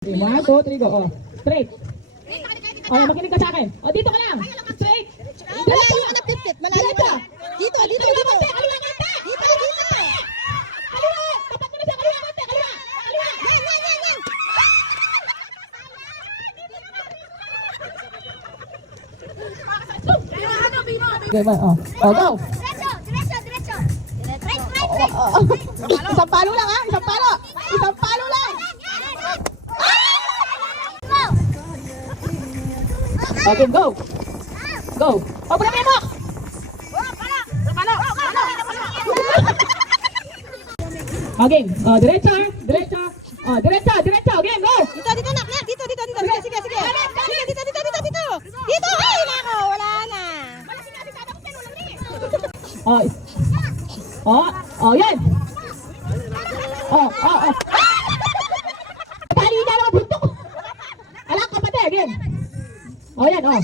Okay, 1, 2, 3, go. Oh, straight. Okay, makinig ka sa akin. Oh, dito ka lang. Straight. Malayo ka na, Pipit. Malayo ka na. Dito, dito, Kaliwa dito. konti, kaliwa konti. Dito, dito. Kaliwa. Tapat mo na siya. Kaliwa konti, kaliwa. Kaliwa. Yan, yan, yan, yan. Okay, oh. Oh, go. Diretso. Isang palo lang, ha? Isang palo. Isang palo lang. Okay, go. Go. Oh, berapa mo? Okay, oh, diretso. Oh, diretso. Okay, go. Dito, nak. Dito. Sige. Dito. Dito, ay, nako, wala na. Yan. Oh. Tali na lang buntok. Alak kapatid, again. Oh, yan, oh.